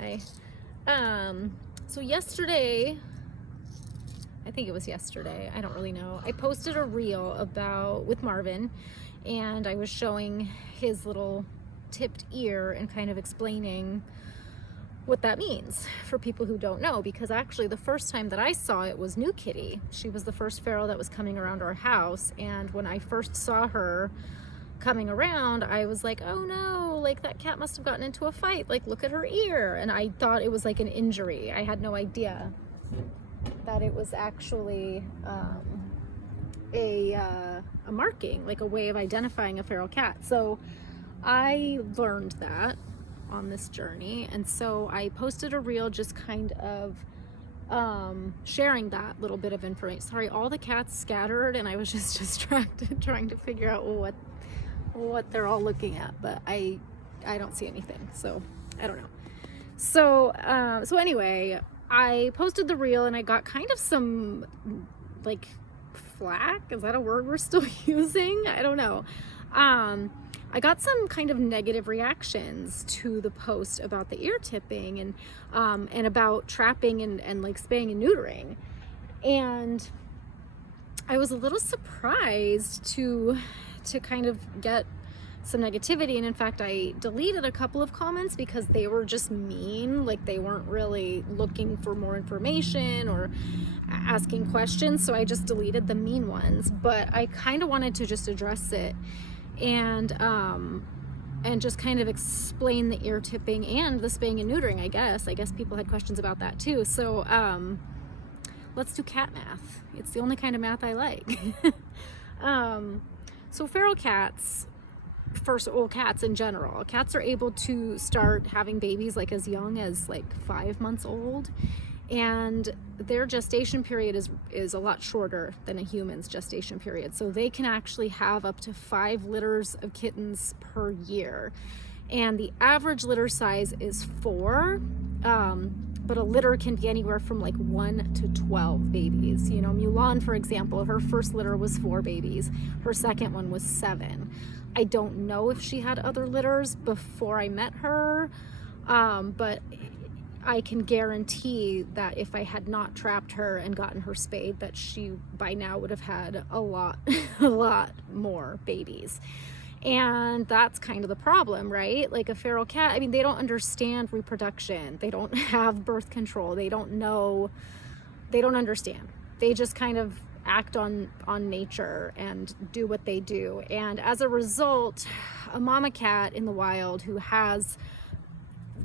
Hi. So yesterday, I think it was yesterday, I don't really know, I posted a reel with Marvin, and I was showing his little tipped ear and kind of explaining what that means for people who don't know, because actually the first time that I saw it was New Kitty. She was the first feral that was coming around our house, and when I first saw her coming around, I was like, oh no, like that cat must have gotten into a fight, like look at her ear. And I thought it was like an injury. I had no idea that it was actually a marking, like a way of identifying a feral cat. So I learned that on this journey, and so I posted a reel just kind of sharing that little bit of information. Sorry, all the cats scattered and I was just distracted trying to figure out what they're all looking at, but I don't see anything, so I don't know. So anyway, I posted the reel and I got kind of some like flack. Is that a word we're still using? I don't know. I got some kind of negative reactions to the post about the ear tipping and about trapping and like spaying and neutering. And I was a little surprised to kind of get some negativity, and in fact I deleted a couple of comments because they were just mean, like they weren't really looking for more information or asking questions, so I just deleted the mean ones. But I kind of wanted to just address it and just kind of explain the ear tipping and the spaying and neutering. I guess people had questions about that too. So let's do cat math. It's the only kind of math I like. So feral cats, cats in general, cats are able to start having babies like as young as like 5 months old, and their gestation period is a lot shorter than a human's gestation period. So they can actually have up to 5 litters of kittens per year, and the average litter size is 4. But a litter can be anywhere from like 1 to 12 babies. You know, Mulan, for example, her first litter was 4 babies. Her second one was 7. I don't know if she had other litters before I met her, but I can guarantee that if I had not trapped her and gotten her spayed, that she by now would have had a lot more babies. And that's kind of the problem, right? Like a feral cat, I mean, they don't understand reproduction. They don't have birth control. They don't know, they don't understand. They just kind of act on nature and do what they do. And as a result, a mama cat in the wild who has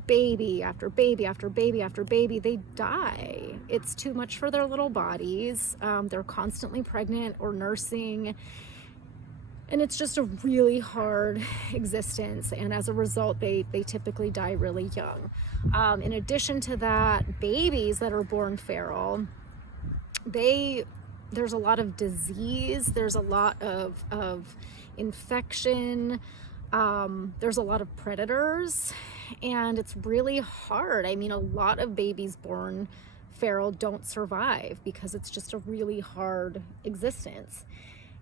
baby after baby after baby after baby, they die. It's too much for their little bodies. They're constantly pregnant or nursing. And it's just a really hard existence, and as a result they typically die really young. In addition to that, babies that are born feral, there's a lot of disease, there's a lot of infection, there's a lot of predators, and it's really hard. I mean, a lot of babies born feral don't survive because it's just a really hard existence.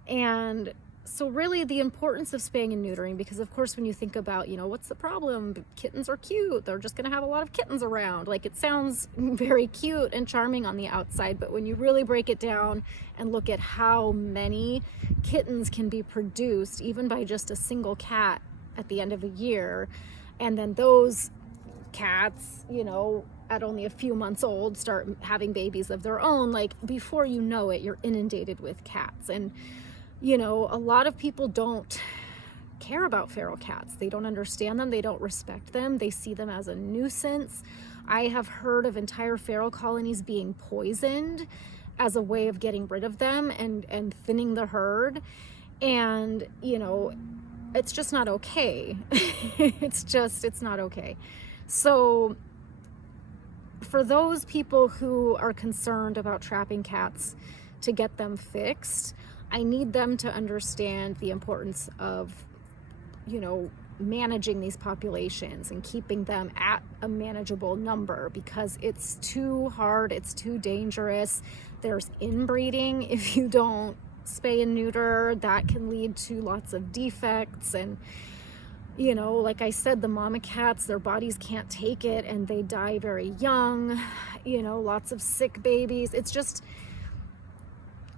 And so really the importance of spaying and neutering, because of course when you think about, you know, what's the problem? Kittens are cute. They're just going to have a lot of kittens around. Like, it sounds very cute and charming on the outside, but when you really break it down and look at how many kittens can be produced even by just a single cat at the end of a year, and then those cats, you know, at only a few months old start having babies of their own, like before you know it, you're inundated with cats. And you know, a lot of people don't care about feral cats. They don't understand them. They don't respect them. They see them as a nuisance. I have heard of entire feral colonies being poisoned as a way of getting rid of them and thinning the herd. And, you know, it's just not okay. It's not okay. So for those people who are concerned about trapping cats to get them fixed, I need them to understand the importance of, you know, managing these populations and keeping them at a manageable number, because it's too hard, it's too dangerous. There's inbreeding if you don't spay and neuter. That can lead to lots of defects, and You know, like I said, the mama cats, their bodies can't take it and they die very young. You know, lots of sick babies. It's just,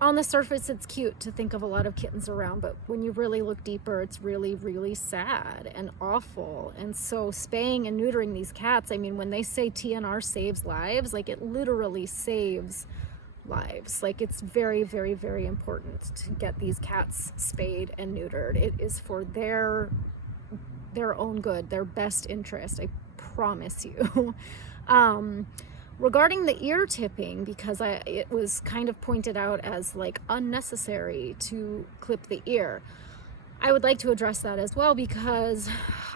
on the surface, it's cute to think of a lot of kittens around, but when you really look deeper, it's really, really sad and awful. And so spaying and neutering these cats, I mean, when they say TNR saves lives, like it literally saves lives. Like it's very, very, very important to get these cats spayed and neutered. It is for their own good, their best interest, I promise you. Regarding the ear tipping, because it was kind of pointed out as like unnecessary to clip the ear, I would like to address that as well, because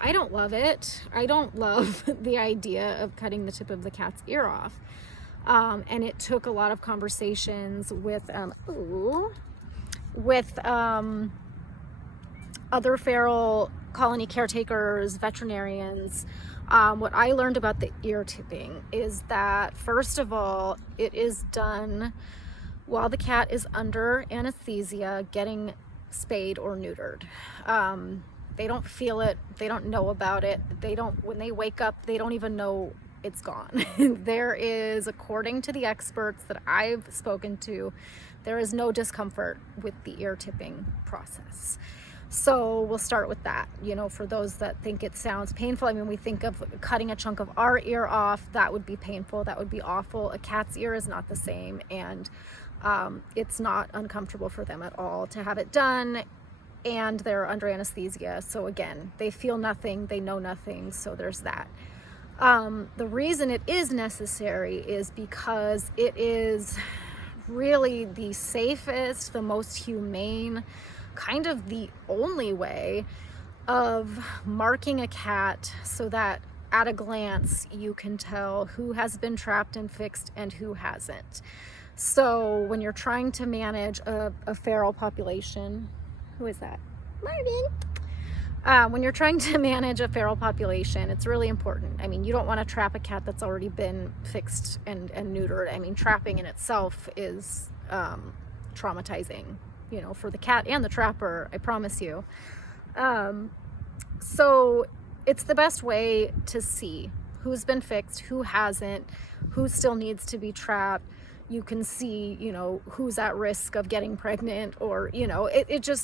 I don't love it. I don't love the idea of cutting the tip of the cat's ear off. And it took a lot of conversations with other feral colony caretakers, veterinarians. What I learned about the ear tipping is that, first of all, it is done while the cat is under anesthesia getting spayed or neutered. They don't feel it, they don't know about it, when they wake up, they don't even know it's gone. There is, according to the experts that I've spoken to, there is no discomfort with the ear tipping process. So we'll start with that. You know, for those that think it sounds painful, I mean, we think of cutting a chunk of our ear off, that would be painful, that would be awful. A cat's ear is not the same, and it's not uncomfortable for them at all to have it done, and they're under anesthesia. So again, they feel nothing, they know nothing, so there's that. The reason it is necessary is because it is really the safest, the most humane, kind of the only way of marking a cat so that at a glance you can tell who has been trapped and fixed and who hasn't. So when you're trying to manage a feral population, who is that? Marvin. When you're trying to manage a feral population, it's really important. I mean, you don't want to trap a cat that's already been fixed and neutered. I mean, trapping in itself is traumatizing, you know, for the cat and the trapper, I promise you. So it's the best way to see who's been fixed, who hasn't, who still needs to be trapped. You can see, you know, who's at risk of getting pregnant, or, you know, it's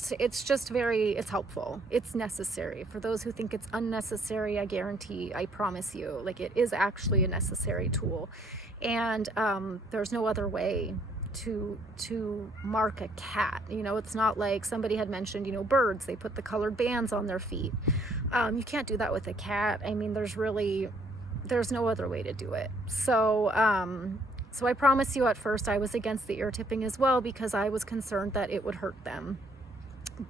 helpful. It's necessary. For those who think it's unnecessary, I guarantee, I promise you, like, it is actually a necessary tool. And there's no other way to mark a cat. You know, it's not like somebody had mentioned, you know, birds, they put the colored bands on their feet. You can't do that with a cat. I mean, there's no other way to do it. So I promise you, at first I was against the ear tipping as well, because I was concerned that it would hurt them,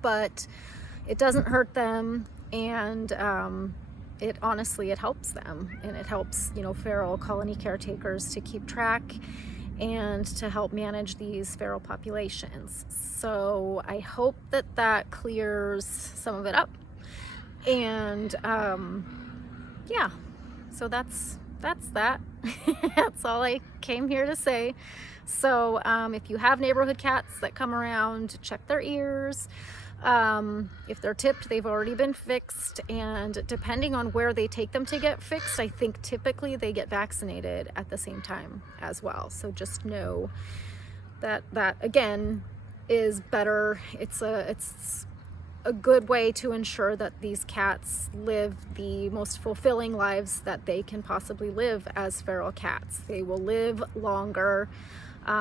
but it doesn't hurt them. And it honestly, it helps them, and it helps, you know, feral colony caretakers to keep track and to help manage these feral populations. So I hope that that clears some of it up. And yeah, so that's that. That's all I came here to say. So if you have neighborhood cats that come around, check their ears. If they're tipped, they've already been fixed, and depending on where they take them to get fixed, I think typically they get vaccinated at the same time as well. So just know that again is better. It's a good way to ensure that these cats live the most fulfilling lives that they can possibly live as feral cats. They will live longer,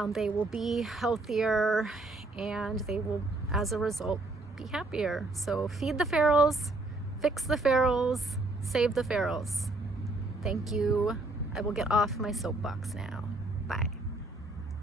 they will be healthier, and they will, as a result, be happier. So feed the ferals, fix the ferals, save the ferals. Thank you. I will get off my soapbox now. Bye.